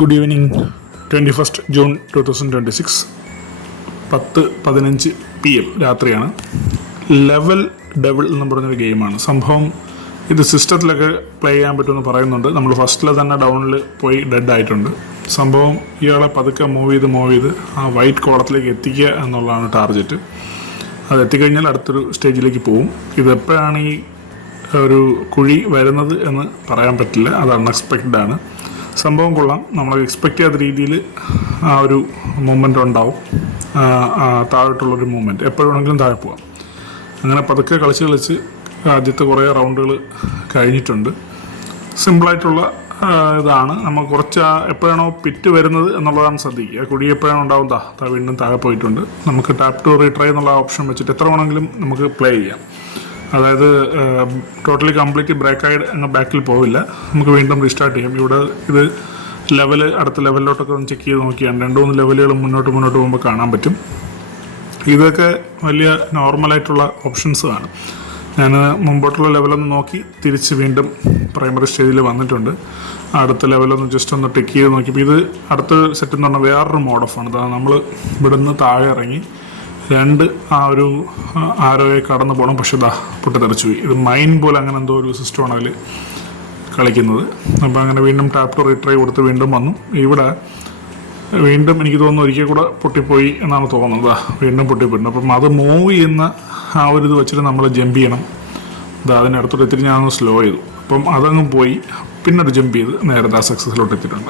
Good evening. 21 June 2026 10:15 PM രാത്രിയാണ്. Level devil എന്ന് പറഞ്ഞൊരു ഗെയിമാണ്. സംഭവം ഇത് സിസ്റ്റത്തിലൊക്കെ പ്ലേ ചെയ്യാൻ പറ്റുമെന്ന് പറയുന്നുണ്ട്. നമ്മൾ ഫസ്റ്റിൽ തന്നെ ഡൗണിൽ പോയി ഡെഡ് ആയിട്ടുണ്ട്. സംഭവം ഇയാളെ പതുക്കെ മൂവ് ചെയ്ത് ആ വൈറ്റ് കോളത്തിലേക്ക് എത്തിക്കുക എന്നുള്ളതാണ് ടാർഗറ്റ്. അത് എത്തിക്കഴിഞ്ഞാൽ അടുത്തൊരു സ്റ്റേജിലേക്ക് പോവും. ഇതെപ്പോഴാണ് ഈ ഒരു കുഴി വരുന്നത് എന്ന് പറയാൻ പറ്റില്ല. അത് അൺഎക്സ്പെക്റ്റഡ് ആണ്. സംഭവം കൊള്ളാം. നമ്മൾ എക്സ്പെക്റ്റ് ചെയ്യാത്ത രീതിയിൽ ആ ഒരു മൂവ്മെൻ്റ് ഉണ്ടാവും. താഴോട്ടുള്ളൊരു മൂവ്മെൻറ്റ് എപ്പോഴും വേണമെങ്കിലും താഴെ പോകാം. അങ്ങനെ പതുക്കെ കളിച്ച് ആദ്യത്തെ കുറേ റൗണ്ടുകൾ കഴിഞ്ഞിട്ടുണ്ട്. സിമ്പിളായിട്ടുള്ള ഇതാണ്. നമ്മൾ കുറച്ച് എപ്പോഴാണോ പിറ്റ് വരുന്നത് എന്നുള്ളതാണ് ശ്രദ്ധിക്കുക. കുഴി എപ്പോഴാണ് ഉണ്ടാവും, വീണ്ടും താഴെ പോയിട്ടുണ്ട്. നമുക്ക് ടാപ്പ് ടു റീട്രൈ എന്നുള്ള ഓപ്ഷൻ വെച്ചിട്ട് എത്ര വേണമെങ്കിലും നമുക്ക് പ്ലേ ചെയ്യാം. അതായത് ടോട്ടലി കംപ്ലീറ്റ് ബ്രേക്കായി അങ്ങ് ബാക്കിൽ പോവില്ല. നമുക്ക് വീണ്ടും റീസ്റ്റാർട്ട് ചെയ്യാം. ഇവിടെ ഇത് അടുത്ത ലെവലിലോട്ടൊക്കെ ഒന്ന് ചെക്ക് ചെയ്ത് നോക്കിയാണ് 2-3 ലെവലുകൾ മുന്നോട്ട് പോകുമ്പോൾ കാണാൻ പറ്റും. ഇതൊക്കെ വലിയ നോർമലായിട്ടുള്ള ഓപ്ഷൻസ് ആണ്. ഞാൻ മുമ്പോട്ടുള്ള ലെവലൊന്ന് നോക്കി തിരിച്ച് വീണ്ടും പ്രൈമറി സ്റ്റേജിൽ വന്നിട്ടുണ്ട്. അടുത്ത ലെവലൊന്ന് ജസ്റ്റ് ഒന്ന് ടെക്ക് ചെയ്ത് നോക്കിയപ്പോൾ ഇത് അടുത്ത സെറ്റ് എന്ന് പറഞ്ഞാൽ വേറൊരു മോഡ് ഓഫ് ആണ്. നമ്മൾ ഇവിടെ നിന്ന് താഴെ ഇറങ്ങി 2 ആ ഒരു ആരോയെ കടന്നു പോകണം. പക്ഷേ പൊട്ടിത്തെറിച്ചു പോയി. ഇത് മൈൻ പോലെ അങ്ങനെ എന്തോ ഒരു സിസ്റ്റമാണ് അതിൽ കളിക്കുന്നത്. അപ്പോൾ അങ്ങനെ വീണ്ടും ടാപ്പ് ടു റീട്രൈ കൊടുത്ത് വീണ്ടും വന്നു. ഇവിടെ വീണ്ടും എനിക്ക് തോന്നുന്നു ഒരിക്കൽ കൂടെ പൊട്ടിപ്പോയി എന്നാണ് തോന്നുന്നത്. വീണ്ടും പൊട്ടിപ്പോയിട്ടുണ്ട്. അപ്പം അത് മൂവ് ചെയ്യുന്ന ആ ഒരു ഇത് വെച്ചിട്ട് നമ്മൾ ജമ്പ് ചെയ്യണം. അതിനടുത്തോട്ട് എത്തിയിട്ട് ഞാനൊന്ന് സ്ലോ ചെയ്തു. അപ്പം അതങ്ങ് പോയി. പിന്നെ ഒരു ജമ്പ് ചെയ്ത് നേരെ സക്സസ്സിലോട്ട് എത്തിയിട്ടുണ്ട്.